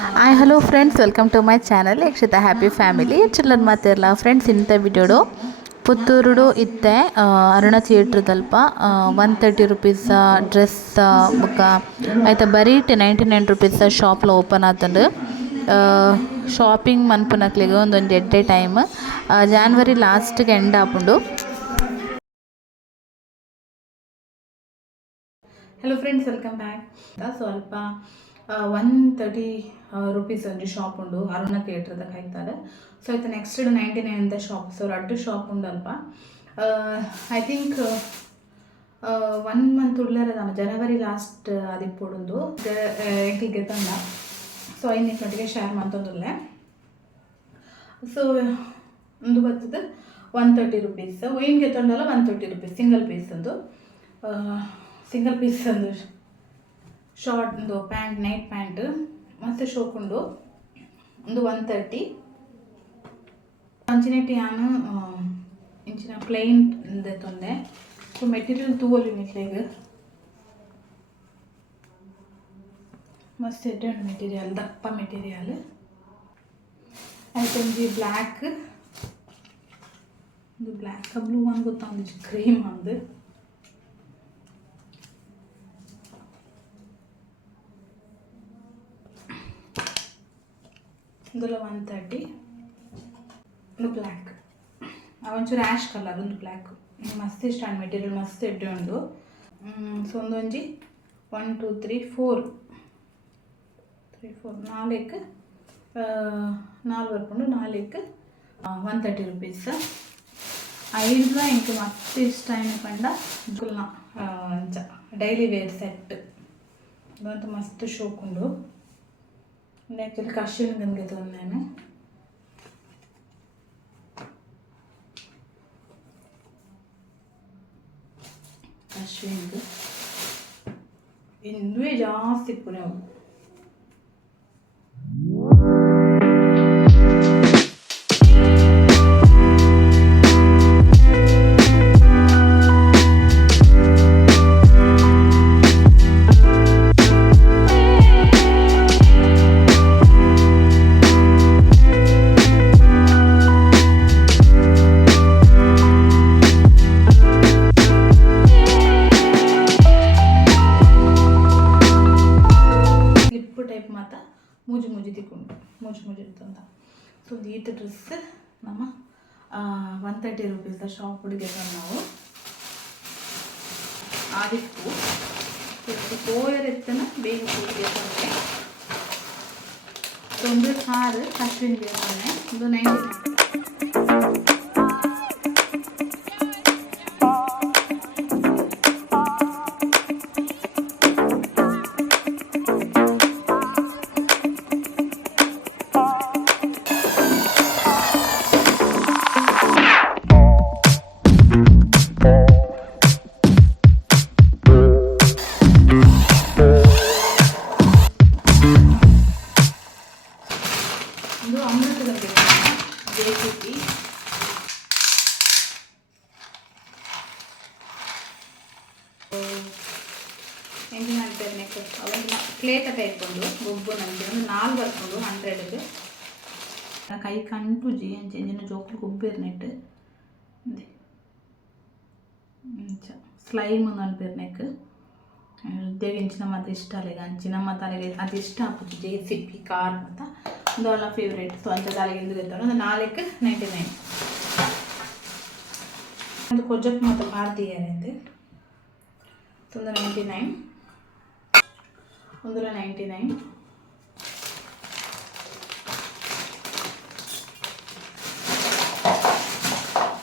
Hi hello friends, welcome to my channel Yakshita happy family. ಚಿಲ್ಲರ್ ಮಾತಿರಲ್ಲ friends, ಇಂಥ ವಿಡಿಯೋಡು ಪುತ್ತೂರುಡು ಇತ್ತೆ ಅರುಣ ಥಿಯೇಟ್ರದಲ್ಪ 130 ರುಪೀಸ್ ಡ್ರೆಸ್ ಬೊಕ್ಕ ಐತ ಬರೀ 99 ರುಪೀಸ್ ಶಾಪ್ಲ ಓಪನ್ ಆತಂಡು. ಶಾಪಿಂಗ್ ಮನ್ಪುನಕ್ಲೆಗ್ ಒಂದೊಂದು ಎಡ್ಡೆ ಟೈಮ್ ಜಾನ್ವರಿ ಲಾಸ್ಟ್ಗೆ ಎಂಡ್ ಆಪುಂಡು. Hello friends, welcome back. ಸ್ವಲ್ಪ 130 ರುಪೀಸ್ ಒಂದು ಶಾಪ್ ಉಂಡು ಅರುಣ ಥಿಯೇಟ್ರದ ಕೈತಾರೆ. ಸೊ ಆಯ್ತು ನೆಕ್ಸ್ಟ್ 99 ಅಂತ ಶಾಪ್. ಸೊ ರಡ್ಡು ಶಾಪ್ ಉಂಡಲ್ಪ. ಐ ಥಿಂಕ್ 1 ಮಂತ್ ಉಳ್ಳರದ ಜನವರಿ ಲಾಸ್ಟ್ ಅದಿಪ್ಪೊಡುಂದು ಎಂಟಿಗೆ ತಂದ. ಸೊ ಐನೊಟ್ಟಿಗೆ ಶೇರ್ ಮಾಡ್ತೊಂದುಲ್ಲೆ. ಸೊ ಒಂದು ಬರ್ತದೆ 130 ರುಪೀಸ್. ಒಯ್ನ್ಗೆ ತೊಂಡಲ್ಲ 130 ರುಪೀಸ್ ಸಿಂಗಲ್ ಪೀಸ್ ಒಂದು ಶಾರ್ಟ್ ಒಂದು ಪ್ಯಾಂಟ್, ನೈಟ್ ಪ್ಯಾಂಟ್ ಮತ್ತು ಶೋಕುಂಡು ಒಂದು 130. ಅಂಚಿನೆಟ್ಟಿ ನಾನು ಇಂಚಿನ ಪ್ಲೈನ್ ತೊಂದೆ. ಸೊ ಮೆಟೀರಿಯಲ್ ತೂವಲು ನಿಟ್ಲೆಗ್ ಮಸ್ತ್ ಇಡ್ಡ ಮೆಟೀರಿಯಲ್, ದಪ್ಪ ಮೆಟೀರಿಯಲ್. ಆಯ್ತು ಬ್ಲ್ಯಾಕ್, ಒಂದು ಬ್ಲ್ಯಾಕ್ ಬ್ಲೂ ಒಂದು ಗೊತ್ತಾಗ ಕ್ರೀಮ್ ಒಂದು. ಇದೆಲ್ಲ 130. ಒಂದು ಬ್ಲ್ಯಾಕ್, ಒಂಚೂರು ಆ್ಯಶ್ ಕಲರ್, ಒಂದು ಬ್ಲ್ಯಾಕ್ ಮಸ್ತ್ ಇಷ್ಟ ಮೆಟೀರಿಯಲ್, ಮಸ್ತ್ ಎಡ್ಡೆ ಉಂಡು. ಸೊ ಒಂದೊಂಜಿ 1 2 3 4 ನಾಲ್ಕು ಬರ್ಕೊಂಡು 130 ರುಪೀಸ್. ಐದು ಇಂಕ ಮಸ್ತ್ ಇಷ್ಟ ಪಂಡ ಜುಲ್ನ ಡೈಲಿ ವೇರ್ ಸೆಟ್ ಇದಂತೂ ಮಸ್ತ್ ಶೋಕುಂಡು. ಆ್ಯಕ್ಚುಲಿ ಕಶ್ಮೀರ್ ಗಂಗೆ ತೊಂದೇನೆ. ಕಶ್ಮೀರ್ ಇಂದುವೇ ಜಾಸ್ತಿ ಪುಣೆ ಅವು. ಮೂಜಿ ಇರ್ತಂತ. ಸೊ ಈತ ಡ್ರೆಸ್ ನಮ್ಮ 130 ರುಪೀಸ್ ಶಾಪ್ ಹುಡುಗೆ ನಾವು ಆದಿತ್ತು. ಪೋಯರ್ ಎತ್ತನ ಬೇಗ ಹುಡುಗೆ ತಂದೆ. ಒಂದು ಕಾರು ಅಶ್ವಿನ್ಗೆ ತಂದೆ. ಒಂದು 99. ಇದು ಅಮೃತದ ಜೇಸಿಪಿ. ಎಂಟು ನಂತರ ನೆಕ್ಸ್ಟ್ ಅವೆಲ್ಲ ಪ್ಲೇಟ ಟೈಪ್ಕೊಂಡು ಗೊಬ್ಬು ನಂಗೆ ಒಂದು 4 ಬರ್ಕೊಂಡು 100ಗೆ ಕೈ ಕಂಟು ಜಿ ಅಂಚೆ ಎಂಜಿನ ಜೋಕ್ಲು ಗೊಬ್ಬಿರ್ನೆಟ್ ಸ್ಲೈಮ್ ಒಂದು ಅನ್ಪಿರ್ನೆಕ್ ದೇವಿ ಇಂಚಿನ ಮತ್ತೆ ಇಷ್ಟ ಅಲ್ಲಿಗೆ ಅಂಚಿನ ಮತ್ತು ಅಲ್ಲಿಗೆ ಅದು ಇಷ್ಟ ಆಗ್ಬೋದು. ಜೇಸಿಪಿ ಕಾರ್ ಮತ್ತು ಒಂದು ಫೇವ್ರೇಟ್. ಸೊ ಅಂತ ತಾಲಿಗೆ ಎಂದು ಗೊತ್ತಾಗ ಒಂದು 499. ಒಂದು ಕೊಜ್ಜಕ್ಕೆ ಮತ್ತು ಭಾರತೀಯರೇ ಅಂತೆ. ಒಂದು 99, ಒಂದು 99.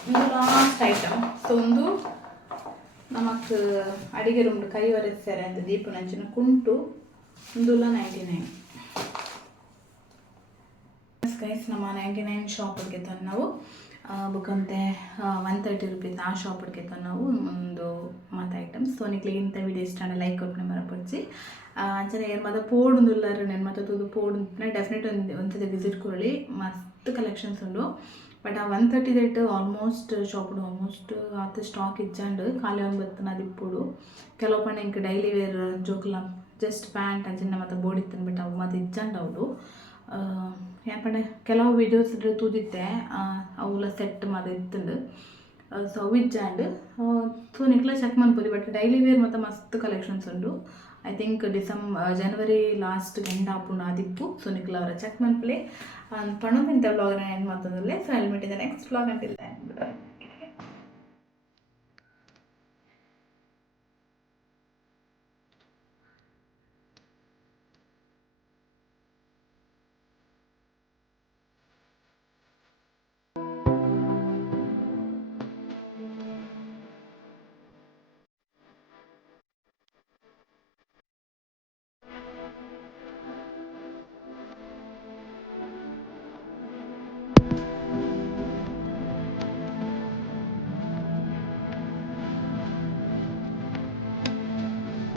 ಒಂದು ಲಾಸ್ಟ್ ಐಟಮ್. ಸೊ ಒಂದು ನಮಕ್ ಅಡಿಗೆ ರೂಮ್ ಕೈ ಒರೆಸ್ತಾರೆ ಅಂತ ದೀಪ ನಂಚಿನ ಕುಂಟು ಒಂದು 99. ಗೈಸ್ ನಮ್ಮ 99 ಶಾಪಿಗೆ ತಂದು ನಾವು ಬುಕ್ಕಂತೆ 130 ರುಪೀಸ್ ಆ ಶಾಪಿಗೆ ತಂದು ನಾವು ಒಂದು ಮತ್ತು ಐಟಮ್ಸ್. ಸೊ ನಿಕ್ಲಿ ಇಂಥ ವಿಡಿಯೋ ಇಷ್ಟ ಲೈಕ್ ಕೊಟ್ಟು ಮರಪಡಿಸಿ ಅಂಚನೆ ಏನು ಮತ್ತು ಪೋಡುಂದುಲ್ಲರು ನೆನ್ ಮತ್ತು ತುದು ಪೋಡು ಡೆಫಿನೆಟ್ ಒಂದ್ಸತಿ ವಿಸಿಟ್ ಕೊಡಲಿ. ಮಸ್ತ್ ಕಲೆಕ್ಷನ್ಸ್ ಉಂಡು. ಬಟ್ ಆ 130 ರೇಟ್ ಆಲ್ಮೋಸ್ಟ್ ಶಾಪ್ಡು ಆಲ್ಮೋಸ್ಟ್ ಆತ ಸ್ಟಾಕ್ ಇಜ್ಜಂಡು ಖಾಲಿ ಒಂದು ಬರ್ತನ ಅದು ಇಪ್ಪುಡು. ಕೆಲವು ಪಣ್ಣ ಇಂಕ ಡೈಲಿ ವೇರ್ ಜೋಕ್ಲ ಜಸ್ಟ್ ಪ್ಯಾಂಟ್ ಅಂಚಿನ ಮತ್ತು ಬೋಡಿ ತಂದ್ಬಿಟ್ಟು ಅವು ಮತ್ತು ಇಜ್ಜಂಡ್ ಅವಳು ಯಾಕಂದ್ರೆ ಕೆಲವು ವೀಡಿಯೋಸ್ ತೂದಿತ್ತೆ ಅವುಲ ಸೆಟ್ ಮತ್ತು ಇತ್ತಂಡು ಸೊ ಅವು ಇಜ್ಜಾಂಡ್ ಸೊ ನಿಕ್ಲ ಚೆಕ್ ಮನ್ಪುಲಿ ಬಟ್ ಡೈಲಿ ವೇರ್ ಮತ್ತು ಮಸ್ತ್ ಕಲೆಕ್ಷನ್ಸ್ ಉಂಡು ಐ ಥಿಂಕ್ ಜನವರಿ ಲಾಸ್ಟ್ ಎಂಡ್ ಆಪುಂಡು ಆದಿಪ್ಪು ಸೊ ನಿಕ್ಲ ಅವರ ಚೆಕ್ ಮನ್ಪುಲಿ ಪಣೊಂದು ಇಂಥ ವ್ಲಾಗ್ನ ಎಂಡ್ ಮಾಡ್ತದಲ್ಲೇ so I will meet in the next vlog until then